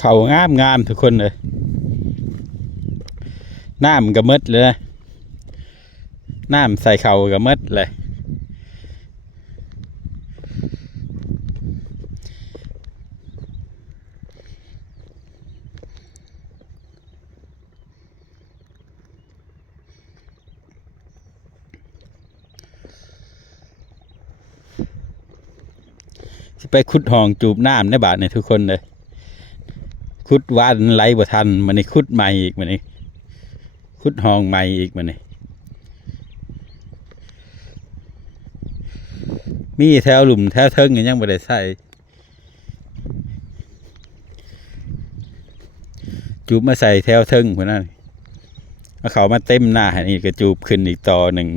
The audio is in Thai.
เขางามงามทุกคนเลยน้ำก็มดเลยนะน้ำใส่เขาก็มดเลยไปขุดห้องจูบน้ำในบาทเนี่ยทุกคนเลยขุดวานไหลบ่ทันมันนี่ขุดใหม่อีกมันนี่ขุดห้องใหม่อีกมันนี่มีแถวหลุมแถวเทิงยังบ่ได้ใส่จูบมาใส่แถวเทิงพวกนั้นเอาเขามาเต็มหน้าอันนี้ก็จูบขึ้นอีกต่อหนึ่ง